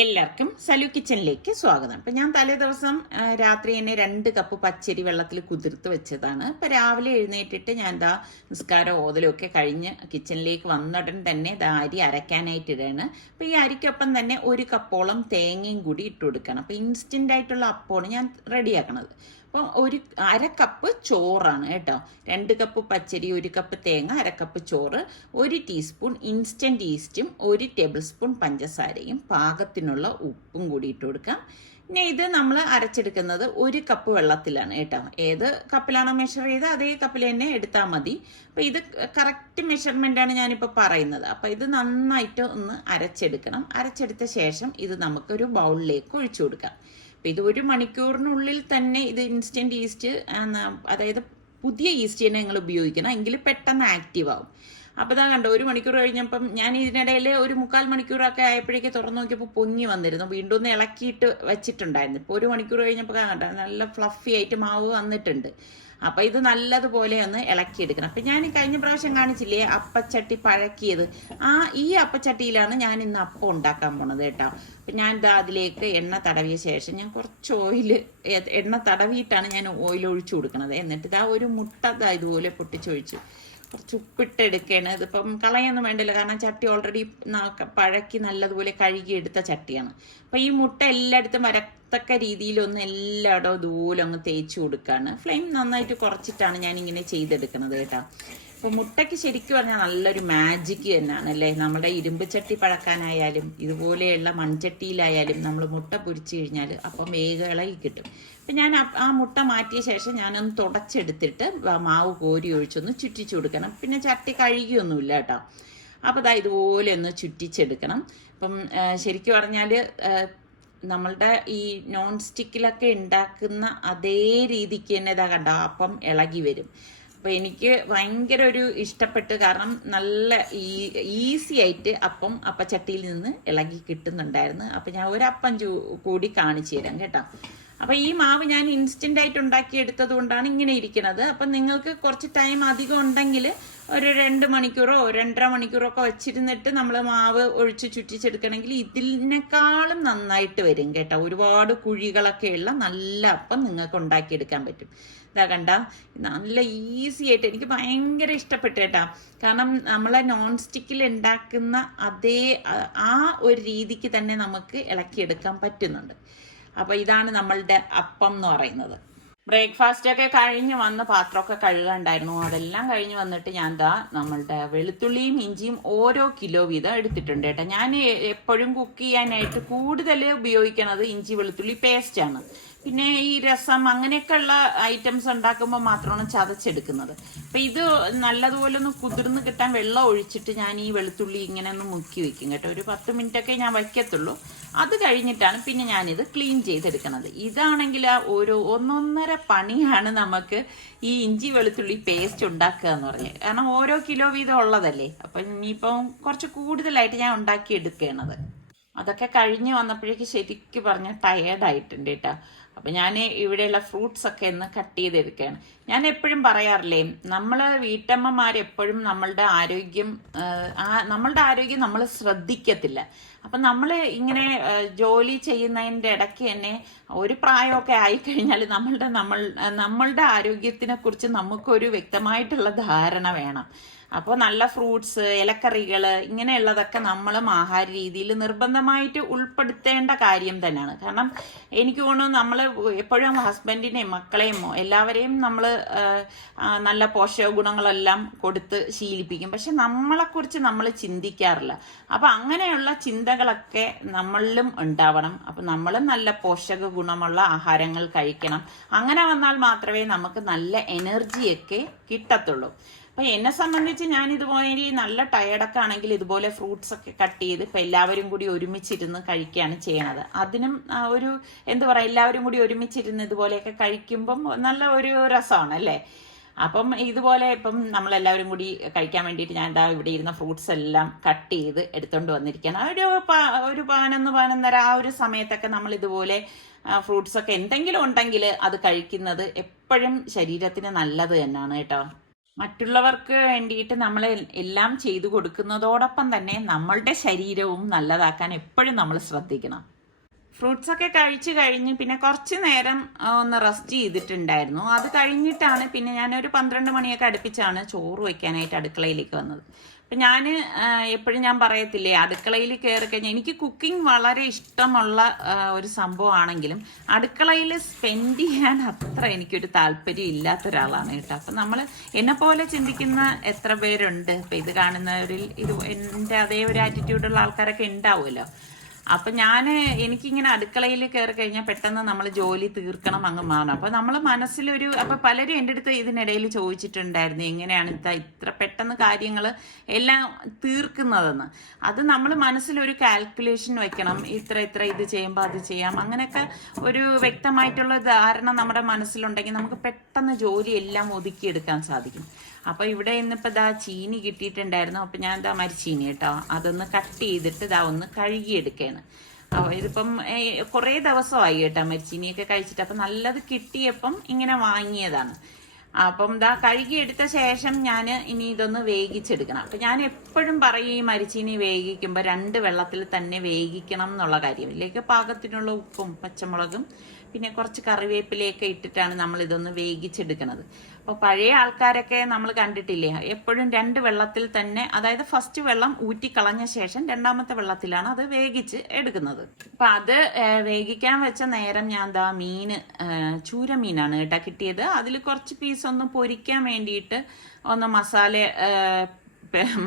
എല്ലാവർക്കും സലു കിച്ചണിലേക്ക് സ്വാഗതം. ഇപ്പം ഞാൻ തലേ ദിവസം രാത്രി തന്നെ 2 കപ്പ് പച്ചരി വെള്ളത്തിൽ കുതിർത്ത് വെച്ചതാണ്. ഇപ്പം രാവിലെ എഴുന്നേറ്റിട്ട് ഞാൻ നിസ്കാരം ഓതലും ഒക്കെ കഴിഞ്ഞ് കിച്ചണിലേക്ക് വന്നുടൻ തന്നെ അരി അരയ്ക്കാനായിട്ട് ഇടുകയാണ്. അപ്പം ഈ അരിക്കൊപ്പം തന്നെ 1 കപ്പോളം തേങ്ങയും കൂടി ഇട്ട് കൊടുക്കണം. അപ്പം ഇൻസ്റ്റൻ്റ് ആയിട്ടുള്ള അപ്പമാണ് ഞാൻ റെഡിയാക്കണത്. അപ്പം 1/2 കപ്പ് ചോറാണ് കേട്ടോ. 2 കപ്പ് പച്ചരി, 1 കപ്പ് തേങ്ങ, 1/2 കപ്പ് ചോറ്, 1 ടീസ്പൂൺ ഇൻസ്റ്റൻറ്റ് ഈസ്റ്റും 1 ടേബിൾ സ്പൂൺ പഞ്ചസാരയും പാകത്തിനുള്ള ഉപ്പും കൂടി ഇട്ട് കൊടുക്കാം. പിന്നെ ഇത് നമ്മൾ അരച്ചെടുക്കുന്നത് 1 കപ്പ് വെള്ളത്തിലാണ് കേട്ടോ. ഏത് കപ്പിലാണോ മെഷർ ചെയ്ത് അതേ കപ്പിൽ തന്നെ എടുത്താൽ മതി. അപ്പം ഇത് കറക്റ്റ് മെഷർമെൻ്റാണ് ഞാനിപ്പോൾ പറയുന്നത്. അപ്പം ഇത് നന്നായിട്ട് ഒന്ന് അരച്ചെടുക്കണം. അരച്ചെടുത്ത ശേഷം ഇത് നമുക്കൊരു ബൗളിലേക്ക് ഒഴിച്ചു കൊടുക്കാം. അപ്പം ഇത് 1 മണിക്കൂറിനുള്ളിൽ തന്നെ ഇത് ഇൻസ്റ്റൻറ്റ് ഈസ്റ്റ്, അതായത് പുതിയ ഈസ്റ്റ് തന്നെ നിങ്ങൾ ഉപയോഗിക്കണം, എങ്കിൽ പെട്ടെന്ന് ആക്റ്റീവ് ആവും. അപ്പോൾ ഇതാ കണ്ടോ, 1 മണിക്കൂർ കഴിഞ്ഞപ്പം ഞാൻ ഇതിനിടയിൽ 1/4 മണിക്കൂറൊക്കെ ആയപ്പോഴേക്ക് തുറന്നു നോക്കിയപ്പോൾ പൊങ്ങി വന്നിരുന്നു. വീണ്ടും ഒന്ന് ഇളക്കിയിട്ട് വെച്ചിട്ടുണ്ടായിരുന്നു. ഇപ്പോൾ 1 മണിക്കൂർ കഴിഞ്ഞപ്പോൾ കണ്ടോ നല്ല ഫ്ലഫി ആയിട്ട് മാവ് വന്നിട്ടുണ്ട്. അപ്പം ഇത് നല്ലതുപോലെ ഒന്ന് ഇളക്കിയെടുക്കണം. അപ്പം ഞാൻ കഴിഞ്ഞ പ്രാവശ്യം കാണിച്ചില്ലേ അപ്പച്ചട്ടി പഴക്കിയത്, ഈ അപ്പച്ചട്ടിയിലാണ് ഞാൻ ഇന്ന് അപ്പം ഉണ്ടാക്കാൻ പോണത് കേട്ടോ. അപ്പം ഞാൻ അതിലേക്ക് എണ്ണ തടവിയ ശേഷം ഞാൻ കുറച്ച് എണ്ണ തടവിയിട്ടാണ് ഞാൻ ഓയിൽ ഒഴിച്ചു കൊടുക്കുന്നത്. എന്നിട്ട് ഒരു മുട്ട ഇതുപോലെ പൊട്ടിച്ചൊഴിച്ചു കുറച്ച് ഉപ്പിട്ടെടുക്കുകയാണ്. ഇതിപ്പം കളയൊന്നും വേണ്ടില്ല, കാരണം ചട്ടി ഓൾറെഡി പഴക്കി നല്ലതുപോലെ കഴുകിയെടുത്ത ചട്ടിയാണ്. അപ്പം ഈ മുട്ട എല്ലായിടത്തും വരത്തക്ക രീതിയിലൊന്ന് എല്ലായിടവും ഇതുപോലെ ഒന്ന് തേച്ച് കൊടുക്കുകയാണ്. ഫ്ലെയിം നന്നായിട്ട് കുറച്ചിട്ടാണ് ഞാനിങ്ങനെ ചെയ്തെടുക്കുന്നത് കേട്ടോ. അപ്പോൾ മുട്ടയ്ക്ക് ശരിക്കും പറഞ്ഞാൽ നല്ലൊരു മാജിക്ക് തന്നെയാണ് അല്ലേ. നമ്മുടെ ഇരുമ്പ് ചട്ടി പഴക്കാനായാലും ഇതുപോലെയുള്ള മൺചട്ടിയിലായാലും നമ്മൾ മുട്ട പൊരിച്ചു കഴിഞ്ഞാൽ അപ്പം വേഗം ഇളകി കിട്ടും. അപ്പം ഞാൻ ആ മുട്ട മാറ്റിയ ശേഷം ഞാനൊന്ന് തുടച്ചെടുത്തിട്ട് മാവ് കോരി ഒഴിച്ചൊന്ന് ചുറ്റിച്ചു കൊടുക്കണം. പിന്നെ ചട്ടി കഴുകിയൊന്നുമില്ല കേട്ടോ. അപ്പോൾ ഇതുപോലെ ഒന്ന് ചുറ്റിച്ചെടുക്കണം. അപ്പം ശരിക്കും പറഞ്ഞാൽ നമ്മളുടെ ഈ നോൺ സ്റ്റിക്കിലൊക്കെ ഉണ്ടാക്കുന്ന അതേ രീതിക്ക് തന്നെ കണ്ടോ അപ്പം ഇളകി വരും. അപ്പോൾ എനിക്ക് ഭയങ്കര ഒരു ഇഷ്ടപ്പെട്ട്, കാരണം നല്ല ഈസി ആയിട്ട് അപ്പം അപ്പച്ചട്ടിയിൽ നിന്ന് ഇളകി കിട്ടുന്നുണ്ടായിരുന്നു. അപ്പം ഞാൻ ഒരപ്പം കൂടി കാണിച്ചു തരാം കേട്ടോ. അപ്പം ഈ മാവ് ഞാൻ ഇൻസ്റ്റൻ്റ് ആയിട്ട് ഉണ്ടാക്കിയെടുത്തത് കൊണ്ടാണ് ഇങ്ങനെ ഇരിക്കുന്നത്. അപ്പം നിങ്ങൾക്ക് കുറച്ച് ടൈം അധികം ഉണ്ടെങ്കിൽ ഒരു 2 മണിക്കൂറോ 2.5 മണിക്കൂറോ ഒക്കെ വെച്ചിരുന്നിട്ട് നമ്മൾ മാവ് ഒഴിച്ച് ചുറ്റിച്ചെടുക്കണമെങ്കിൽ ഇതിനേക്കാളും നന്നായിട്ട് വരും കേട്ടോ. ഒരുപാട് കുഴികളൊക്കെയുള്ള നല്ല അപ്പം നിങ്ങൾക്ക് ഉണ്ടാക്കിയെടുക്കാൻ പറ്റും. ഇതാ കണ്ട, നല്ല ഈസി ആയിട്ട് എനിക്ക് ഭയങ്കര ഇഷ്ടപ്പെട്ടു കേട്ടോ. കാരണം നമ്മളെ നോൺ സ്റ്റിക്കിൽ ഉണ്ടാക്കുന്ന അതേ ഒരു രീതിക്ക് തന്നെ നമുക്ക് ഇളക്കിയെടുക്കാൻ പറ്റുന്നുണ്ട്. അപ്പോൾ ഇതാണ് നമ്മളുടെ അപ്പം എന്ന് പറയുന്നത്. ബ്രേക്ക്ഫാസ്റ്റ് ഒക്കെ കഴിഞ്ഞ് വന്ന് പാത്രമൊക്കെ കഴുകാണ്ടായിരുന്നു. അതെല്ലാം കഴിഞ്ഞ് വന്നിട്ട് ഞാൻ നമ്മളുടെ വെളുത്തുള്ളിയും ഇഞ്ചിയും ഓരോ കിലോ വീതം എടുത്തിട്ടുണ്ട് കേട്ടോ. ഞാൻ എപ്പോഴും കുക്ക് ചെയ്യാനായിട്ട് കൂടുതൽ ഉപയോഗിക്കുന്നത് ഇഞ്ചി വെളുത്തുള്ളി പേസ്റ്റാണ്. പിന്നെ ഈ രസം അങ്ങനെയൊക്കെയുള്ള ഐറ്റംസ് ഉണ്ടാക്കുമ്പോൾ മാത്രമാണ് ചതച്ചെടുക്കുന്നത്. അപ്പം ഇത് നല്ലതുപോലെ ഒന്ന് കുതിർന്ന് കിട്ടാൻ വെള്ളം ഒഴിച്ചിട്ട് ഞാൻ ഈ വെളുത്തുള്ളി ഇങ്ങനെ ഒന്ന് മുക്കി വെക്കും കേട്ടോ. ഒരു 10 മിനിറ്റൊക്കെ ഞാൻ വയ്ക്കത്തുള്ളൂ. അത് കഴിഞ്ഞിട്ടാണ് പിന്നെ ഞാനിത് ക്ലീൻ ചെയ്തെടുക്കുന്നത്. ഇതാണെങ്കിൽ ഒരു 1.5 പണിയാണ് നമുക്ക് ഈ ഇഞ്ചി വെളുത്തുള്ളി പേസ്റ്റ് ഉണ്ടാക്കുക എന്ന് പറഞ്ഞാൽ. കാരണം ഓരോ കിലോ വീതം ഉള്ളതല്ലേ. അപ്പം ഇനിയിപ്പം കുറച്ച് കൂടുതലായിട്ട് ഞാൻ ഉണ്ടാക്കി എടുക്കുകയാണത്. അതൊക്കെ കഴിഞ്ഞ് വന്നപ്പോഴേക്ക് ശരിക്കും പറഞ്ഞാൽ ടയേർഡായിട്ടുണ്ട് കേട്ടോ. അപ്പം ഞാൻ ഇവിടെയുള്ള ഫ്രൂട്ട്സ് ഒക്കെ ഒന്ന് കട്ട് ചെയ്തെടുക്കുകയാണ്. ഞാൻ എപ്പോഴും പറയാറില്ലേ, നമ്മൾ വീട്ടമ്മമാരെപ്പോഴും നമ്മളുടെ ആരോഗ്യം നമ്മൾ ശ്രദ്ധിക്കത്തില്ല. അപ്പം നമ്മൾ ഇങ്ങനെ ജോലി ചെയ്യുന്നതിൻ്റെ ഇടയ്ക്ക് തന്നെ ഒരു പ്രായമൊക്കെ ആയിക്കഴിഞ്ഞാൽ നമ്മളുടെ ആരോഗ്യത്തിനെ കുറിച്ച് നമുക്കൊരു വ്യക്തമായിട്ടുള്ള ധാരണ വേണം. അപ്പോൾ നല്ല ഫ്രൂട്ട്സ്, ഇലക്കറികൾ ഇങ്ങനെയുള്ളതൊക്കെ നമ്മളും ആഹാര രീതിയിൽ നിർബന്ധമായിട്ട് ഉൾപ്പെടുത്തേണ്ട കാര്യം തന്നെയാണ്. കാരണം എനിക്ക് തോന്നുന്നു നമ്മൾ എപ്പോഴും ഹസ്ബൻഡിനെയും മക്കളെയും എല്ലാവരെയും നമ്മൾ നല്ല പോഷക ഗുണങ്ങളെല്ലാം കൊടുത്ത് ശീലിപ്പിക്കും. പക്ഷെ നമ്മളെക്കുറിച്ച് നമ്മൾ ചിന്തിക്കാറില്ല. അപ്പം അങ്ങനെയുള്ള ചിന്തകളൊക്കെ നമ്മളിലും ഉണ്ടാവണം. അപ്പം നമ്മളും നല്ല പോഷക ഗുണമുള്ള ആഹാരങ്ങൾ കഴിക്കണം. അങ്ങനെ വന്നാൽ മാത്രമേ നമുക്ക് നല്ല എനർജിയൊക്കെ കിട്ടത്തുള്ളൂ. അപ്പം എന്നെ സംബന്ധിച്ച് ഞാൻ ഇതുപോലെ നല്ല ടയർഡൊക്കെ ആണെങ്കിൽ ഇതുപോലെ ഫ്രൂട്ട്സ് ഒക്കെ കട്ട് ചെയ്ത് ഇപ്പം എല്ലാവരും കൂടി ഒരുമിച്ചിരുന്ന് കഴിക്കുകയാണ് ചെയ്യണത്. അതിനും ഒരു എല്ലാവരും കൂടി ഒരുമിച്ചിരുന്ന് ഇതുപോലെയൊക്കെ കഴിക്കുമ്പം നല്ല ഒരു രസമാണ് അല്ലേ. അപ്പം ഇതുപോലെ ഇപ്പം നമ്മളെല്ലാവരും കൂടി കഴിക്കാൻ വേണ്ടിയിട്ട് ഞാൻ ഇവിടെ ഇരുന്ന ഫ്രൂട്ട്സ് എല്ലാം കട്ട് ചെയ്ത് എടുത്തുകൊണ്ട് വന്നിരിക്കുകയാണ്. ഒരു 11-11:30 ആ ഒരു സമയത്തൊക്കെ നമ്മൾ ഇതുപോലെ ഫ്രൂട്ട്സൊക്കെ എന്തെങ്കിലും ഉണ്ടെങ്കിൽ അത് കഴിക്കുന്നത് എപ്പോഴും ശരീരത്തിന് നല്ലത് തന്നെയാണ് കേട്ടോ. മറ്റുള്ളവർക്ക് വേണ്ടിയിട്ട് നമ്മൾ എല്ലാം ചെയ്തു കൊടുക്കുന്നതോടൊപ്പം തന്നെ നമ്മളുടെ ശരീരവും നല്ലതാക്കാൻ എപ്പോഴും നമ്മൾ ശ്രദ്ധിക്കണം. ഫ്രൂട്ട്സ് ഒക്കെ കഴിച്ചു കഴിഞ്ഞ് പിന്നെ കുറച്ച് നേരം ഒന്ന് റെസ്റ്റ് ചെയ്തിട്ടുണ്ടായിരുന്നു. അത് കഴിഞ്ഞിട്ടാണ് പിന്നെ ഞാനൊരു 12 മണിയൊക്കെ അടുപ്പിച്ചാണ് ചോറ് വയ്ക്കാനായിട്ട് അടുക്കളയിലേക്ക് വന്നത്. അപ്പം ഞാൻ എപ്പോഴും ഞാൻ പറയത്തില്ലേ, അടുക്കളയിൽ കയറി കഴിഞ്ഞാൽ എനിക്ക് കുക്കിംഗ് വളരെ ഇഷ്ടമുള്ള ഒരു സംഭവമാണെങ്കിലും അടുക്കളയിൽ സ്പെൻഡ് ചെയ്യാൻ അത്ര എനിക്കൊരു താല്പര്യം ഇല്ലാത്ത ഒരാളാണ് കേട്ടോ. അപ്പം നമ്മൾ എന്നെപ്പോലെ ചിന്തിക്കുന്ന എത്ര പേരുണ്ട്? ഇപ്പം ഇത് കാണുന്നവരിൽ ഇത് എൻ്റെ അതേ ഒരു ആറ്റിറ്റ്യൂഡുള്ള ആൾക്കാരൊക്കെ ഉണ്ടാവുമല്ലോ. അപ്പം എനിക്കിങ്ങനെ അടുക്കളയിൽ കയറി കഴിഞ്ഞാൽ പെട്ടെന്ന് നമ്മൾ ജോലി തീർക്കണം അങ്ങ് മാറണം. അപ്പം നമ്മൾ മനസ്സിലൊരു അപ്പം പലരും എൻ്റെ അടുത്ത് ഇതിനിടയിൽ ചോദിച്ചിട്ടുണ്ടായിരുന്നു, എങ്ങനെയാണ് ഇത്ര പെട്ടെന്ന് കാര്യങ്ങൾ എല്ലാം തീർക്കുന്നതെന്ന്. അത് നമ്മൾ മനസ്സിലൊരു കാൽക്കുലേഷൻ വെക്കണം, ഇത്ര ഇത് ചെയ്യുമ്പോൾ അത് ചെയ്യാം, അങ്ങനെയൊക്കെ ഒരു വ്യക്തമായിട്ടുള്ള ധാരണ നമ്മുടെ മനസ്സിലുണ്ടെങ്കിൽ നമുക്ക് പെട്ടെന്ന് ജോലി എല്ലാം ഒതുക്കിയെടുക്കാൻ സാധിക്കും. അപ്പോൾ ഇവിടെ ഇന്നിപ്പോൾ ചീനി കിട്ടിയിട്ടുണ്ടായിരുന്നു. അപ്പം ഞാൻ മരിച്ചീനി കേട്ടോ, അതൊന്ന് കട്ട് ചെയ്തിട്ട് ഒന്ന് കഴുകിയെടുക്കുകയാണ്. അപ്പോൾ ഇതിപ്പം കുറേ ദിവസമായി കേട്ടോ മരിച്ചീനിയൊക്കെ കഴിച്ചിട്ട്. അപ്പം നല്ലത് കിട്ടിയപ്പം ഇങ്ങനെ വാങ്ങിയതാണ്. അപ്പം കഴുകിയെടുത്ത ശേഷം ഞാൻ ഇനി ഇതൊന്ന് വേവിച്ചെടുക്കണം. അപ്പം ഞാൻ എപ്പോഴും പറയും ഈ മരിച്ചീനി വേവിക്കുമ്പോൾ 2 വെള്ളത്തിൽ തന്നെ വേവിക്കണം എന്നുള്ള കാര്യം. ഇതിലേക്ക് പാകത്തിനുള്ള ഉപ്പും പച്ചമുളകും പിന്നെ കുറച്ച് കറിവേപ്പിലയൊക്കെ ഇട്ടിട്ടാണ് നമ്മൾ ഇതൊന്ന് വേവിച്ചെടുക്കുന്നത്. അപ്പോൾ പഴയ ആൾക്കാരൊക്കെ നമ്മൾ കണ്ടിട്ടില്ലേ, എപ്പോഴും 2 വെള്ളത്തിൽ തന്നെ, അതായത് ഫസ്റ്റ് വെള്ളം ഊറ്റിക്കളഞ്ഞ ശേഷം 2ാമത്തെ വെള്ളത്തിലാണ് അത് വേവിച്ച് എടുക്കുന്നത്. അപ്പം അത് വേവിക്കാൻ വെച്ച നേരം ഞാൻ ചൂര മീനാണ് കേട്ടോ കിട്ടിയത്. അതിൽ കുറച്ച് പീസ് ഒന്ന് പൊരിക്കാൻ വേണ്ടിയിട്ട് ഒന്ന്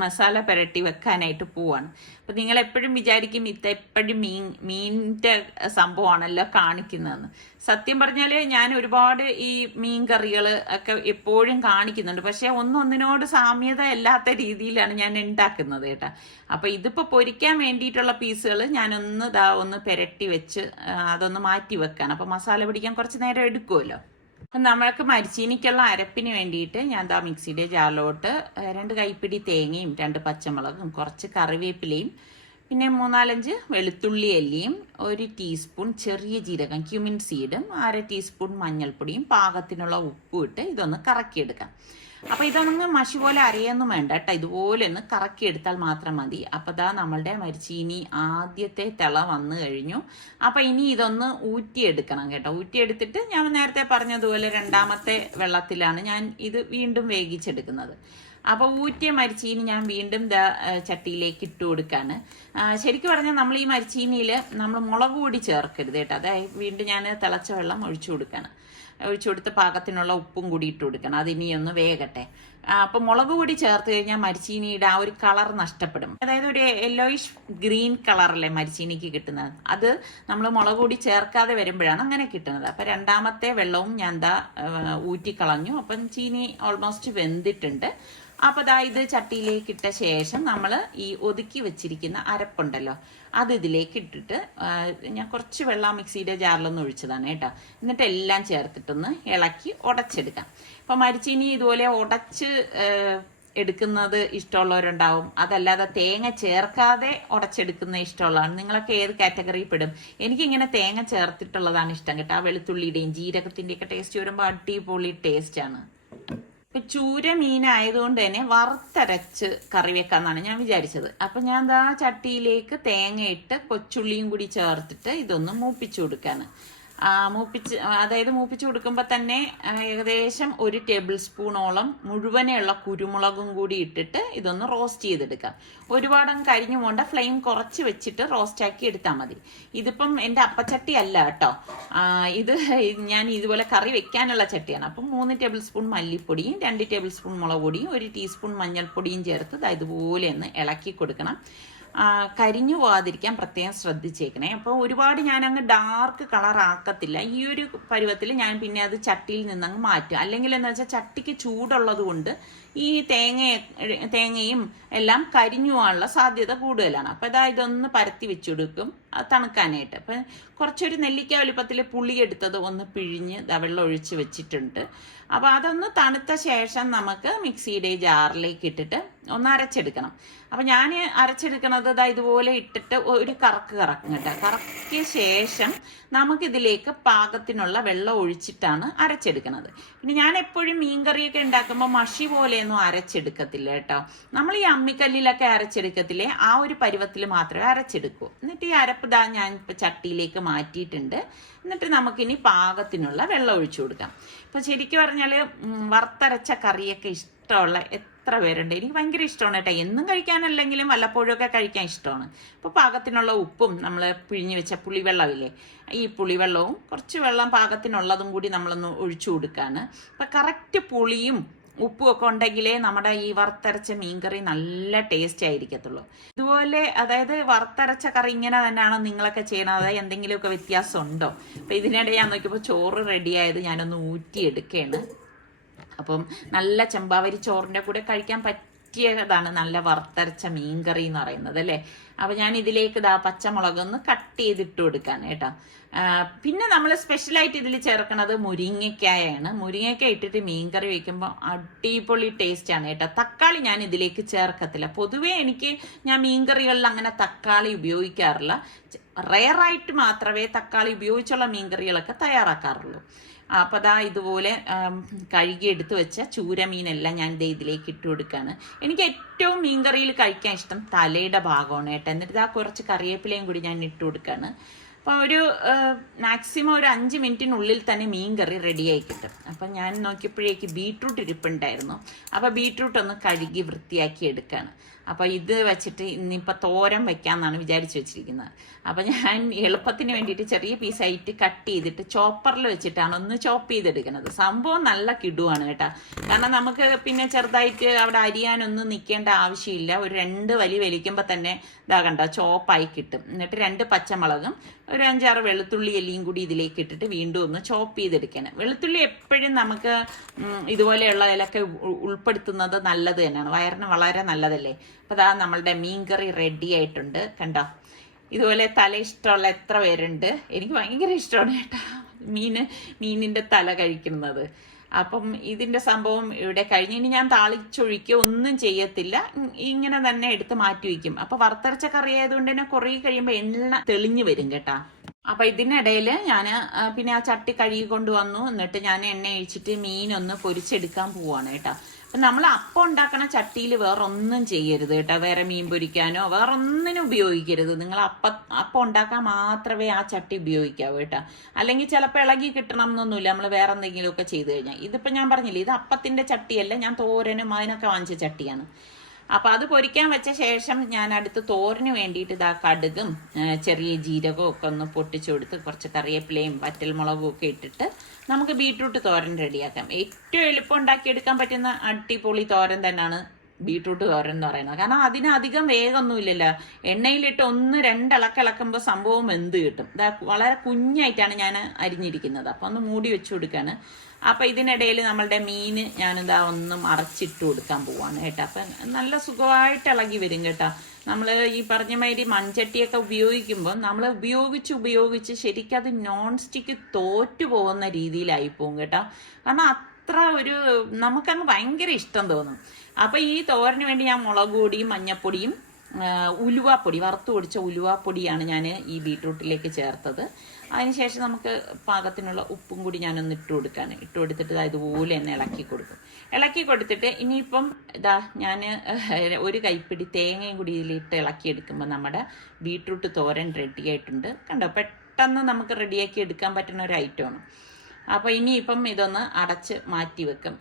മസാല പുരട്ടി വെക്കാനായിട്ട് പോവാണ്. അപ്പം നിങ്ങൾ എപ്പോഴും വിചാരിക്കും ഇതെപ്പോഴും മീനിൻ്റെ സംഭവമാണല്ലോ കാണിക്കുന്നതെന്ന്. സത്യം പറഞ്ഞാൽ ഞാൻ ഒരുപാട് ഈ മീൻ കറികൾ ഒക്കെ എപ്പോഴും കാണിക്കുന്നുണ്ട്, പക്ഷെ ഒന്നൊന്നിനോട് സാമ്യത അല്ലാത്ത രീതിയിലാണ് ഞാൻ ഉണ്ടാക്കുന്നത് കേട്ടോ. അപ്പം ഇതിപ്പോൾ പൊരിക്കാൻ വേണ്ടിയിട്ടുള്ള പീസുകൾ ഒന്ന് പുരട്ടി വെച്ച് അതൊന്ന് മാറ്റി വെക്കാണ്. അപ്പം മസാല പിടിക്കാൻ കുറച്ച് നേരം എടുക്കുമല്ലോ. നമ്മൾക്ക് മരിച്ചീനിക്കുള്ള അരപ്പിന് വേണ്ടിയിട്ട് ഞാൻ മിക്സിയുടെ ജാറിലോട്ട് 2 കൈപ്പിടി തേങ്ങയും 2 പച്ചമുളകും കുറച്ച് കറിവേപ്പിലയും പിന്നെ 3-4 വെളുത്തുള്ളി അല്ലിയും 1 ടീസ്പൂൺ ചെറിയ ജീരകം ക്യുമിൻ സീഡും 1/2 ടീസ്പൂൺ മഞ്ഞൾപ്പൊടിയും പാകത്തിനുള്ള ഉപ്പും ഇട്ട് ഇതൊന്ന് കറക്കിയെടുക്കാം. അപ്പം ഇതൊന്ന് മഷി പോലെ അരയൊന്നും വേണ്ട കേട്ടോ, ഇതുപോലെ ഒന്ന് കറക്കിയെടുത്താൽ മാത്രം മതി. അപ്പം നമ്മളുടെ മരിച്ചീനി ആദ്യത്തെ തിള വന്നു കഴിഞ്ഞു. അപ്പം ഇനി ഇതൊന്ന് ഊറ്റിയെടുക്കണം കേട്ടോ. ഊറ്റിയെടുത്തിട്ട് ഞാൻ നേരത്തെ പറഞ്ഞതുപോലെ 2ാമത്തെ വെള്ളത്തിലാണ് ഞാൻ ഇത് വീണ്ടും വേവിച്ചെടുക്കുന്നത്. അപ്പോൾ ഊറ്റിയ മരിച്ചീനി ഞാൻ വീണ്ടും ചട്ടിയിലേക്ക് ഇട്ട് കൊടുക്കുകയാണ്. ശരിക്കും പറഞ്ഞാൽ നമ്മൾ ഈ മരിച്ചീനിയിൽ നമ്മൾ മുളക് പൊടി ചേർക്കരുത് കേട്ടോ. അതായത് വീണ്ടും ഞാൻ തിളച്ച വെള്ളം ഒഴിച്ചു കൊടുത്ത് പാകത്തിനുള്ള ഉപ്പും കൂടി ഇട്ട് കൊടുക്കണം. അതിനി ഒന്ന് വേകട്ടെ. അപ്പം മുളക് പൊടി ചേർത്ത് കഴിഞ്ഞാൽ മരിച്ചീനിയുടെ ആ ഒരു കളർ നഷ്ടപ്പെടും. അതായത് ഒരു യെല്ലോയിഷ് ഗ്രീൻ കളറല്ലേ മരിച്ചീനിക്ക് കിട്ടുന്നത്. അത് നമ്മൾ മുളക് പൊടി ചേർക്കാതെ വരുമ്പോഴാണ് അങ്ങനെ കിട്ടുന്നത്. അപ്പം 2ാമത്തെ വെള്ളവും ഞാൻ ഊറ്റിക്കളഞ്ഞു. അപ്പം ചീനി ഓൾമോസ്റ്റ് വെന്തിട്ടുണ്ട്. അപ്പോൾ ഇത് ചട്ടിയിലേക്ക് ഇട്ട ശേഷം നമ്മൾ ഈ ഒതുക്കി വെച്ചിരിക്കുന്ന അരപ്പുണ്ടല്ലോ അത് ഇതിലേക്ക് ഇട്ടിട്ട് ഞാൻ കുറച്ച് വെള്ളം മിക്സിയുടെ ജാറിലൊന്ന് ഒഴിച്ചതാണ് കേട്ടോ. എന്നിട്ട് എല്ലാം ചേർത്തിട്ടൊന്ന് ഇളക്കി ഉടച്ചെടുക്കാം. അപ്പോൾ മരിച്ചീനി ഇതുപോലെ ഉടച്ച് എടുക്കുന്നത് ഇഷ്ടമുള്ളവരുണ്ടാവും, അതല്ലാതെ തേങ്ങ ചേർക്കാതെ ഉടച്ചെടുക്കുന്ന ഇഷ്ടമുള്ളതാണ്. നിങ്ങളൊക്കെ ഏത് കാറ്റഗറിയിൽ പെടും? എനിക്കിങ്ങനെ തേങ്ങ ചേർത്തിട്ടുള്ളതാണ് ഇഷ്ടം കേട്ടോ. ആ വെളുത്തുള്ളിയുടെയും ജീരകത്തിൻ്റെയൊക്കെ ടേസ്റ്റ് വരുമ്പോൾ അടിപൊളി ടേസ്റ്റാണ്. ഇപ്പം ചൂര മീനായതുകൊണ്ട് തന്നെ വറുത്തരച്ച് കറി വെക്കാമെന്നാണ് ഞാൻ വിചാരിച്ചത്. അപ്പം ഞാൻ ചട്ടിയിലേക്ക് തേങ്ങയിട്ട് കൊച്ചുള്ളിയും കൂടി ചേർത്തിട്ട് ഇതൊന്ന് മൂപ്പിച്ചു കൊടുക്കാണ്. മൂപ്പിച്ചു കൊടുക്കുമ്പോൾ തന്നെ ഏകദേശം 1 ടേബിൾ സ്പൂണോളം മുഴുവനെയുള്ള കുരുമുളകും കൂടി ഇട്ടിട്ട് ഇതൊന്ന് റോസ്റ്റ് ചെയ്തെടുക്കാം. ഒരുപാടങ്ങ് കരിഞ്ഞു പോകണ്ട, ഫ്ലെയിം കുറച്ച് വെച്ചിട്ട് റോസ്റ്റാക്കി എടുത്താൽ മതി. ഇതിപ്പം എൻ്റെ അപ്പച്ചട്ടി അല്ല കേട്ടോ, ഇത് ഞാൻ ഇതുപോലെ കറി വെക്കാനുള്ള ചട്ടിയാണ്. അപ്പം 3 ടേബിൾ സ്പൂൺ മല്ലിപ്പൊടിയും 2 ടേബിൾ സ്പൂൺ മുളക് പൊടിയും 1 ടീസ്പൂൺ മഞ്ഞൾപ്പൊടിയും ചേർത്ത് ഇതുപോലെ ഒന്ന് ഇളക്കി കൊടുക്കണം. കരിഞ്ഞു പോകാതിരിക്കാൻ പ്രത്യേകം ശ്രദ്ധിച്ചേക്കണേ. അപ്പോൾ ഒരുപാട് ഞാനങ്ങ് ഡാർക്ക് കളർ ആക്കത്തില്ല. ഈ ഒരു പരുവത്തിൽ ഞാൻ പിന്നെ അത് ചട്ടിയിൽ നിന്നങ്ങ് മാറ്റും. അല്ലെങ്കിൽ എന്താ വെച്ചാൽ ചട്ടിക്ക് ചൂടുള്ളത് കൊണ്ട് ഈ തേങ്ങയും എല്ലാം കരിഞ്ഞു പോകാനുള്ള സാധ്യത കൂടുതലാണ്. അപ്പോൾ ഇതൊന്ന് പരത്തി വെച്ച് കൊടുക്കും തണുക്കാനായിട്ട്. അപ്പം കുറച്ചൊരു നെല്ലിക്ക വലുപ്പത്തിൽ പുളി എടുത്തത് ഒന്ന് പിഴിഞ്ഞ് വെള്ളം ഒഴിച്ച് വെച്ചിട്ടുണ്ട്. അപ്പോൾ അതൊന്ന് തണുത്ത ശേഷം നമുക്ക് മിക്സിയുടെ ജാറിലേക്ക് ഇട്ടിട്ട് ഒന്ന് അരച്ചെടുക്കണം. അപ്പം ഞാൻ അരച്ചെടുക്കുന്നത് കറക്കുന്നത് ഇതാ ഇതുപോലെ ഇട്ടിട്ട് ഒരു കറക്ക് കറക്കും കേട്ടോ. കറക്കിയ ശേഷം നമുക്കിതിലേക്ക് പാകത്തിനുള്ള വെള്ളം ഒഴിച്ചിട്ടാണ് അരച്ചെടുക്കുന്നത്. പിന്നെ ഞാൻ എപ്പോഴും മീൻകറിയൊക്കെ ഉണ്ടാക്കുമ്പോൾ മഷി പോലെയൊന്നും അരച്ചെടുക്കത്തില്ല കേട്ടോ. നമ്മൾ ഈ അമ്മിക്കല്ലിലൊക്കെ അരച്ചെടുക്കത്തില്ലേ, ആ ഒരു പരുവത്തിൽ മാത്രമേ അരച്ചെടുക്കൂ. എന്നിട്ട് ഈ അരപ്പ് ദാ ഞാൻ ഇപ്പം ചട്ടിയിലേക്ക് മാറ്റിയിട്ടുണ്ട്. എന്നിട്ട് നമുക്കിനി പാകത്തിനുള്ള വെള്ളം ഒഴിച്ചു കൊടുക്കാം. ഇപ്പം ശരിക്കും പറഞ്ഞാൽ വറുത്തരച്ച കറിയൊക്കെ ഇഷ്ടമുള്ള എത്ര പേരുണ്ട്? എനിക്ക് ഭയങ്കര ഇഷ്ടമാണ് കേട്ടോ. എന്നും കഴിക്കാനല്ലെങ്കിലും വല്ലപ്പോഴൊക്കെ കഴിക്കാൻ ഇഷ്ടമാണ്. അപ്പോൾ പാകത്തിനുള്ള ഉപ്പും നമ്മൾ പിഴിഞ്ഞ് വെച്ച പുളിവെള്ളമില്ലേ, ഈ പുളിവെള്ളവും കുറച്ച് വെള്ളം പാകത്തിനുള്ളതും കൂടി നമ്മളൊന്ന് ഒഴിച്ചു കൊടുക്കുകയാണ്. അപ്പം കറക്റ്റ് പുളിയും ഉപ്പും ഒക്കെ ഉണ്ടെങ്കിലേ നമ്മുടെ ഈ വറുത്തരച്ച മീൻകറി നല്ല ടേസ്റ്റ് ആയിരിക്കത്തുള്ളൂ. ഇതുപോലെ അതായത് വറുത്തരച്ച കറി ഇങ്ങനെ തന്നെയാണോ നിങ്ങളൊക്കെ ചെയ്യണത്? അതായത് എന്തെങ്കിലുമൊക്കെ വ്യത്യാസം ഉണ്ടോ? അപ്പം ഇതിനിടെ ഞാൻ നോക്കിയപ്പോൾ ചോറ് റെഡിയായത് ഞാനൊന്ന് ഊറ്റിയെടുക്കുകയാണ്. അപ്പം നല്ല ചെമ്പാവരി ചോറിൻ്റെ കൂടെ കഴിക്കാൻ പറ്റിയതാണ് നല്ല വറുത്തരച്ച മീൻകറി എന്ന് പറയുന്നത് അല്ലേ. അപ്പം ഞാൻ ഇതിലേക്ക് പച്ചമുളകൊന്ന് കട്ട് ചെയ്തിട്ട് കൊടുക്കാണ് കേട്ടോ. പിന്നെ നമ്മൾ സ്പെഷ്യലായിട്ട് ഇതിൽ ചേർക്കണത് മുരിങ്ങയ്ക്കായാണ്. മുരിങ്ങയ്ക്ക ഇട്ടിട്ട് മീൻകറി വയ്ക്കുമ്പോൾ അടിപൊളി ടേസ്റ്റാണ് കേട്ടോ. തക്കാളി ഞാൻ ഇതിലേക്ക് ചേർക്കത്തില്ല. പൊതുവേ ഞാൻ മീൻകറികളിൽ അങ്ങനെ തക്കാളി ഉപയോഗിക്കാറില്ല. റെയറായിട്ട് മാത്രമേ തക്കാളി ഉപയോഗിച്ചുള്ള മീൻകറികളൊക്കെ തയ്യാറാക്കാറുള്ളൂ. അപ്പോൾ അതാ ഇതുപോലെ കഴുകിയെടുത്ത് വെച്ച ചൂരമീനെല്ലാം ഞാൻ ഇതിലേക്ക് ഇട്ട് കൊടുക്കുകയാണ്. എനിക്ക് ഏറ്റവും മീൻകറിയിൽ കഴിക്കാൻ ഇഷ്ടം തലയുടെ ഭാഗമാണ് കേട്ടോ. എന്നിട്ട് ഇതാ കുറച്ച് കറിവേപ്പിലയും കൂടി ഞാൻ ഇട്ട് കൊടുക്കുകയാണ്. അപ്പോൾ ഒരു മാക്സിമം ഒരു 5 മിനിറ്റിനുള്ളിൽ തന്നെ മീൻകറി റെഡിയായി കിട്ടും. അപ്പം ഞാൻ നോക്കിയപ്പോഴേക്ക് ബീട്രൂട്ട് ഇരിപ്പുണ്ടായിരുന്നു. അപ്പോൾ ബീട്രൂട്ട് ഒന്ന് കഴുകി വൃത്തിയാക്കി എടുക്കുകയാണ്. അപ്പോൾ ഇത് വെച്ചിട്ട് ഇന്നിപ്പോൾ തോരൻ വെക്കാമെന്നാണ് വിചാരിച്ച് വെച്ചിരിക്കുന്നത്. അപ്പോൾ ഞാൻ എളുപ്പത്തിന് വേണ്ടിയിട്ട് ചെറിയ പീസായിട്ട് കട്ട് ചെയ്തിട്ട് ചോപ്പറിൽ വെച്ചിട്ടാണ് ഒന്ന് ചോപ്പ് ചെയ്തെടുക്കുന്നത്. സംഭവം നല്ല കിടുവാണ് കേട്ടോ. കാരണം നമുക്ക് പിന്നെ ചെറുതായിട്ട് അവിടെ അരിയാനൊന്നും നിൽക്കേണ്ട ആവശ്യമില്ല. ഒരു 2 വലി വലിക്കുമ്പോൾ തന്നെ കണ്ടോ ചോപ്പായി കിട്ടും. എന്നിട്ട് 2 പച്ചമുളകും ഒരു 5-6 വെളുത്തുള്ളി എല്ലിയും കൂടി ഇതിലേക്ക് ഇട്ടിട്ട് വീണ്ടും ഒന്ന് ചോപ്പ് ചെയ്തെടുക്കണം. വെളുത്തുള്ളി എപ്പോഴും നമുക്ക് ഇതുപോലെയുള്ളതിലൊക്കെ ഉൾപ്പെടുത്തുന്നത് നല്ലത് തന്നെയാണ്, വയറിന് വളരെ നല്ലതല്ലേ. അപ്പോൾ അതാ നമ്മളുടെ മീൻകറി റെഡി ആയിട്ടുണ്ട്. കണ്ടോ, ഇതുപോലെ തല ഇഷ്ടമുള്ള എത്ര പേരുണ്ട്? എനിക്ക് ഭയങ്കര ഇഷ്ടമാണ് കേട്ടോ മീനിൻ്റെ തല കഴിക്കുന്നത്. അപ്പം ഇതിൻ്റെ സംഭവം ഇവിടെ കഴിഞ്ഞ് ഇനി ഞാൻ താളിച്ചൊഴിക്കുക ഒന്നും ചെയ്യത്തില്ല, ഇങ്ങനെ തന്നെ എടുത്ത് മാറ്റി വയ്ക്കും. അപ്പോൾ വറുത്തരച്ച കറി ആയതുകൊണ്ട് തന്നെ കുറേ കഴിയുമ്പോൾ എണ്ണ തെളിഞ്ഞു വരും കേട്ടാ. അപ്പം ഇതിനിടയിൽ ഞാൻ പിന്നെ ആ ചട്ടി കഴുകി കൊണ്ടുവന്നു. എന്നിട്ട് ഞാൻ എണ്ണ ഒഴിച്ചിട്ട് മീനൊന്ന് പൊരിച്ചെടുക്കാൻ പോവാണ് കേട്ടോ. അപ്പം നമ്മൾ അപ്പം ഉണ്ടാക്കണ ചട്ടിയിൽ വേറെ ഒന്നും ചെയ്യരുത് കേട്ടോ. വേറെ മീൻ പൊരിക്കാനോ വേറെ ഒന്നിനും ഉപയോഗിക്കരുത്. നിങ്ങൾ അപ്പം ഉണ്ടാക്കാൻ മാത്രമേ ആ ചട്ടി ഉപയോഗിക്കാവൂ കേട്ടോ. അല്ലെങ്കിൽ ചിലപ്പോൾ ഇളകി കിട്ടണം എന്നൊന്നുമില്ല നമ്മൾ വേറെ എന്തെങ്കിലുമൊക്കെ ചെയ്ത് കഴിഞ്ഞാൽ. ഇതിപ്പോൾ ഞാൻ പറഞ്ഞില്ലേ, ഇത് അപ്പത്തിൻ്റെ ചട്ടിയല്ല, ഞാൻ തോരനും അതിനൊക്കെ വാങ്ങിച്ച ചട്ടിയാണ്. അപ്പോൾ അത് പൊരിക്കാൻ വെച്ച ശേഷം ഞാൻ അടുത്ത് തോരന് വേണ്ടിയിട്ട് കടുകും ചെറിയ ജീരകവും ഒക്കെ ഒന്ന് പൊട്ടിച്ചു കൊടുത്ത് കുറച്ച് കറിവേപ്പിലയും വറ്റൽമുളകും ഒക്കെ ഇട്ടിട്ട് നമുക്ക് ബീട്രൂട്ട് തോരൻ റെഡിയാക്കാം. ഏറ്റവും എളുപ്പം ഉണ്ടാക്കിയെടുക്കാൻ പറ്റുന്ന അടിപൊളി തോരൻ തന്നെയാണ് ബീട്രൂട്ട് തോരൻ എന്ന് പറയുന്നത്. കാരണം അതിന് അധികം വേഗമൊന്നുമില്ലല്ലോ. എണ്ണയിലിട്ട് 1-2 ഇളക്കുമ്പോൾ സംഭവം വെന്ത് കിട്ടും. വളരെ കുഞ്ഞായിട്ടാണ് ഞാൻ അരിഞ്ഞിരിക്കുന്നത്. അപ്പോൾ ഒന്ന് മൂടി വെച്ച് കൊടുക്കുകയാണ്. അപ്പം ഇതിനിടയിൽ നമ്മളുടെ മീൻ ഞാനിതാ ഒന്നും അരച്ചിട്ട് കൊടുക്കാൻ പോവാണ് കേട്ടോ. അപ്പം നല്ല സുഖമായിട്ട് ഇളകി വരും കേട്ടോ. നമ്മൾ ഈ പറഞ്ഞ മാതിരി മൺചട്ടിയൊക്കെ ഉപയോഗിക്കുമ്പോൾ നമ്മൾ ഉപയോഗിച്ച് ശരിക്കും അത് നോൺ സ്റ്റിക്ക് തോറ്റു പോകുന്ന രീതിയിലായി പോകും കേട്ടോ. കാരണം അത്ര നമുക്കങ്ങ് ഭയങ്കര ഇഷ്ടം തോന്നും. അപ്പം ഈ തോരന് വേണ്ടി ഞാൻ മുളക് പൊടിയും മഞ്ഞപ്പൊടിയും ഉലുവാപ്പൊടി, വറുത്ത് പൊടിച്ച ഉലുവാപ്പൊടിയാണ് ഞാൻ ഈ ബീട്രൂട്ടിലേക്ക് ചേർത്തത്. അതിനുശേഷം നമുക്ക് പാകത്തിനുള്ള ഉപ്പും കൂടി ഞാനൊന്ന് ഇട്ട് കൊടുക്കുകയാണ്. ഇട്ട് കൊടുത്തിട്ട് ഇതുപോലെ തന്നെ ഇളക്കി കൊടുത്തിട്ട് ഇനിയിപ്പം ഞാൻ ഒരു കൈപ്പിടി തേങ്ങയും കൂടി ഇതിലിട്ട് ഇളക്കിയെടുക്കുമ്പോൾ നമ്മുടെ ബീട്രൂട്ട് തോരൻ റെഡി ആയിട്ടുണ്ട്. കണ്ടോ, പെട്ടെന്ന് നമുക്ക് റെഡിയാക്കി എടുക്കാൻ പറ്റുന്ന ഒരു ഐറ്റമാണ്. അപ്പോൾ ഇനിയിപ്പം ഇതൊന്ന് അടച്ച് മാറ്റി വെക്കും.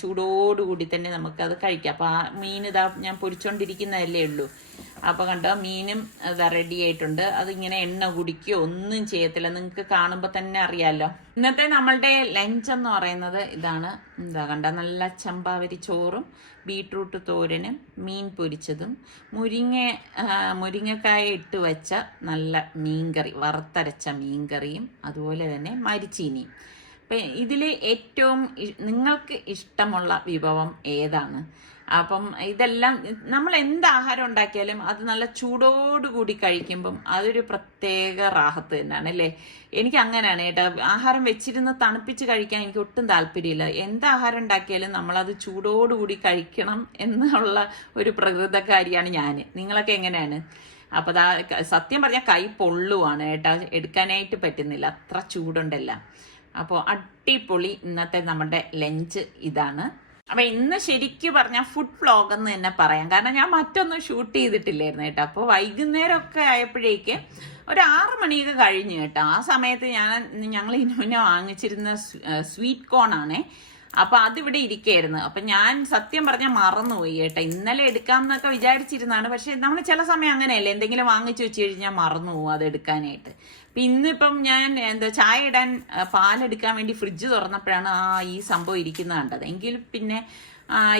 ചൂടോടുകൂടി തന്നെ നമുക്കത് കഴിക്കാം. അപ്പോൾ ആ മീൻ ഞാൻ പൊരിച്ചോണ്ടിരിക്കുന്നതല്ലേ ഉള്ളൂ. അപ്പോൾ കണ്ടോ, മീനും റെഡി ആയിട്ടുണ്ട്. അതിങ്ങനെ എണ്ണ കുടിക്കുകയോ ഒന്നും ചെയ്യത്തില്ല, നിങ്ങൾക്ക് കാണുമ്പോൾ തന്നെ അറിയാമല്ലോ. ഇന്നത്തെ നമ്മളുടെ ലഞ്ച് എന്ന് പറയുന്നത് ഇതാണ്. കണ്ടോ, നല്ല ചമ്പാവരി ചോറും ബീട്രൂട്ട് തോരനും മീൻ പൊരിച്ചതും മുരിങ്ങക്കായ ഇട്ട് വെച്ച നല്ല മീൻകറി, വറുത്തരച്ച മീൻകറിയും അതുപോലെ തന്നെ മരിച്ചീനിയും. അപ്പം ഇതിൽ ഏറ്റവും നിങ്ങൾക്ക് ഇഷ്ടമുള്ള വിഭവം ഏതാണ്? അപ്പം ഇതെല്ലാം നമ്മൾ എന്ത് ആഹാരം ഉണ്ടാക്കിയാലും അത് നല്ല ചൂടോടുകൂടി കഴിക്കുമ്പം അതൊരു പ്രത്യേക റാഹത്ത് തന്നെയാണ് അല്ലേ. എനിക്ക് അങ്ങനെയാണ് കേട്ടോ. ആഹാരം വെച്ചിരുന്ന് തണുപ്പിച്ച് കഴിക്കാൻ എനിക്ക് ഒട്ടും താല്പര്യമില്ല. എന്ത് ആഹാരം ഉണ്ടാക്കിയാലും നമ്മളത് ചൂടോടുകൂടി കഴിക്കണം എന്നുള്ള ഒരു പ്രകൃതക്കാരിയാണ് ഞാൻ. നിങ്ങളൊക്കെ എങ്ങനെയാണ്? അപ്പോൾ അതാ സത്യം പറഞ്ഞാൽ കൈ പൊള്ളുവാണ് കേട്ടോ, എടുക്കാനായിട്ട് പറ്റുന്നില്ല, അത്ര ചൂടുണ്ടല്ല. അപ്പോൾ അടിപൊളി ഇന്നത്തെ നമ്മുടെ ലഞ്ച് ഇതാണ്. അപ്പം ഇന്ന് ശരിക്കും പറഞ്ഞാൽ ഫുഡ് വ്ളോഗ് എന്ന് തന്നെ പറയാം. കാരണം ഞാൻ മറ്റൊന്നും ഷൂട്ട് ചെയ്തിട്ടില്ലായിരുന്നു കേട്ടോ. അപ്പോൾ വൈകുന്നേരമൊക്കെ ആയപ്പോഴേക്ക് ഒരു 6 മണിയൊക്കെ കഴിഞ്ഞു കേട്ടോ. ആ സമയത്ത് ഞങ്ങൾ ഇന്നുമുന്നേ വാങ്ങിച്ചിരുന്ന സ്വീറ്റ് കോൺ ആണേ. അപ്പോൾ അതിവിടെ ഇരിക്കുകയായിരുന്നു. അപ്പം ഞാൻ സത്യം പറഞ്ഞാൽ മറന്നുപോയി കേട്ടോ. ഇന്നലെ എടുക്കാമെന്നൊക്കെ വിചാരിച്ചിരുന്നതാണ്. പക്ഷെ നമ്മൾ ചില സമയം അങ്ങനെയല്ലേ, എന്തെങ്കിലും വാങ്ങിച്ചു വെച്ച് കഴിഞ്ഞാൽ മറന്നു പോകും അത് എടുക്കാനായിട്ട്. അപ്പം ഇന്നിപ്പം ഞാൻ ചായ ഇടാൻ പാലെടുക്കാൻ വേണ്ടി ഫ്രിഡ്ജ് തുറന്നപ്പോഴാണ് ഈ സംഭവം ഇരിക്കുന്നത് കണ്ടത്. എങ്കിലും പിന്നെ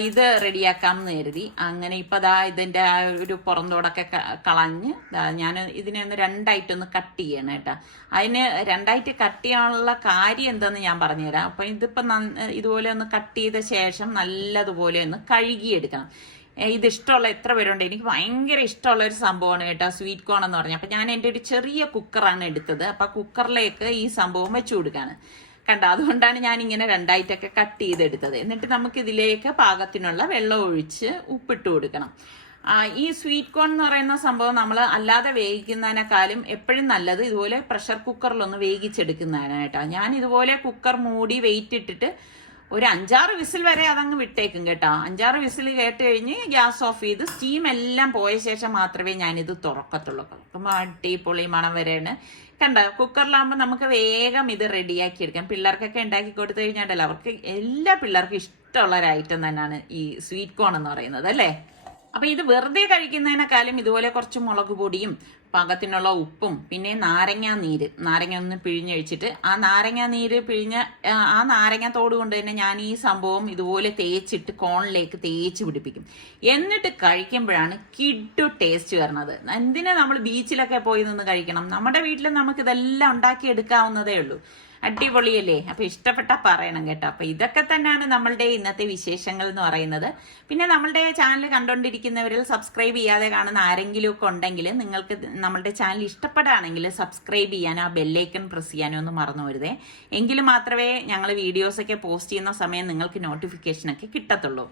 ഇത് റെഡിയാക്കാമെന്ന് കരുതി. അങ്ങനെ ഇപ്പം ഇതിൻ്റെ ഒരു പുറന്തോടൊക്കെ കളഞ്ഞ് ഞാൻ ഇതിനെ ഒന്ന് 2ആയിട്ടൊന്ന് കട്ട് ചെയ്യണം കേട്ടോ. അതിന് 2ആയിട്ട് കട്ട് ചെയ്യാനുള്ള കാര്യം എന്താണെന്ന് ഞാൻ പറഞ്ഞുതരാം. അപ്പം ഇതിപ്പം ഇതുപോലെ ഒന്ന് കട്ട് ചെയ്ത ശേഷം നല്ലതുപോലെ ഒന്ന് കഴുകിയെടുക്കണം. ഇതിഷ്ടമുള്ള എത്ര പേരുണ്ട്? എനിക്ക് ഭയങ്കര ഇഷ്ടമുള്ള ഒരു സംഭവമാണ് കേട്ടോ സ്വീറ്റ് കോൺ എന്ന് പറഞ്ഞാൽ. അപ്പം ഞാൻ എൻ്റെ ഒരു ചെറിയ കുക്കറാണ് എടുത്തത്. അപ്പം കുക്കറിലേക്ക് ഈ സംഭവം വെച്ചു കൊടുക്കുകയാണ് കണ്ടോ. അതുകൊണ്ടാണ് ഞാൻ ഇങ്ങനെ 2ആയിട്ടൊക്കെ കട്ട് ചെയ്തെടുത്തത്. എന്നിട്ട് നമുക്ക് ഇതിലേക്ക് പാകത്തിനുള്ള വെള്ളം ഒഴിച്ച് ഉപ്പിട്ട് കൊടുക്കണം. ഈ സ്വീറ്റ് കോൺ എന്ന് പറയുന്ന സംഭവം നമ്മൾ അല്ലാതെ വേവിക്കുന്നതിനേക്കാളും എപ്പോഴും നല്ലത് ഇതുപോലെ പ്രഷർ കുക്കറിലൊന്ന് വേവിച്ചെടുക്കുന്നതാണ് കേട്ടോ. ഞാൻ ഇതുപോലെ കുക്കർ മൂടി വെയിറ്റ് ഇട്ടിട്ട് ഒരു 5-6 വിസിൽ വരെ അതങ്ങ് വിട്ടേക്കും കേട്ടോ. 5-6 വിസിൽ കേട്ട് കഴിഞ്ഞ് ഗ്യാസ് ഓഫ് ചെയ്ത് സ്റ്റീം എല്ലാം പോയ ശേഷം മാത്രമേ ഞാനിത് തുറക്കത്തുള്ളൂ. അപ്പം അടിപൊളി മണം വരെയാണ് കണ്ട. കുക്കറിലാകുമ്പോൾ നമുക്ക് വേഗം ഇത് റെഡിയാക്കി എടുക്കാം. പിള്ളേർക്കൊക്കെ ഉണ്ടാക്കി കൊടുത്തു കഴിഞ്ഞാൽ അവർക്ക് എല്ലാ പിള്ളേർക്കും ഇഷ്ടമുള്ള ഒരു ഐറ്റം തന്നെയാണ് ഈ സ്വീറ്റ് കോൺ എന്ന് പറയുന്നത് അല്ലേ. അപ്പം ഇത് വെറുതെ കഴിക്കുന്നതിനേക്കാളും ഇതുപോലെ കുറച്ച് മുളക് പൊടിയും പാകത്തിനുള്ള ഉപ്പും പിന്നെ നാരങ്ങ ഒന്ന് പിഴിഞ്ഞൊഴിച്ചിട്ട് ആ നാരങ്ങ നീര് പിഴിഞ്ഞ ആ നാരങ്ങ തോട് കൊണ്ട് തന്നെ ഞാൻ ഈ സംഭവം ഇതുപോലെ തേച്ചിട്ട് കോണിലേക്ക് തേച്ച് പിടിപ്പിക്കും. എന്നിട്ട് കഴിക്കുമ്പോഴാണ് കിഡു ടേസ്റ്റ് വരുന്നത്. എന്തിനാ നമ്മൾ ബീച്ചിലൊക്കെ പോയി നിന്ന് കഴിക്കണം? നമ്മുടെ വീട്ടിൽ നമുക്ക് ഇതെല്ലാം ഉണ്ടാക്കി എടുക്കാവുന്നതേ ഉള്ളൂ. അടിപൊളിയല്ലേ? അപ്പൊ ഇഷ്ടപ്പെട്ട പറയണം കേട്ടോ. അപ്പൊ ഇതൊക്കെ തന്നെയാണ് നമ്മളുടെ ഇന്നത്തെ വിശേഷങ്ങൾ എന്ന് പറയുന്നത്. പിന്നെ നമ്മളുടെ ചാനൽ കണ്ടുകൊണ്ടിരിക്കുന്നവരിൽ സബ്സ്ക്രൈബ് ചെയ്യാതെ കാണുന്ന ആരെങ്കിലും ഒക്കെ ഉണ്ടെങ്കിൽ നിങ്ങൾക്ക് നമ്മളുടെ ചാനൽ ഇഷ്ടപ്പെടുകയാണെങ്കിൽ സബ്സ്ക്രൈബ് ചെയ്യാനും ആ ബെല്ലൈക്കൺ പ്രസ് ചെയ്യാനും ഒന്നും മറന്നു വരുതേ. എങ്കിൽ മാത്രമേ ഞങ്ങൾ വീഡിയോസൊക്കെ പോസ്റ്റ് ചെയ്യുന്ന സമയം നിങ്ങൾക്ക് നോട്ടിഫിക്കേഷനൊക്കെ കിട്ടത്തുള്ളൂ.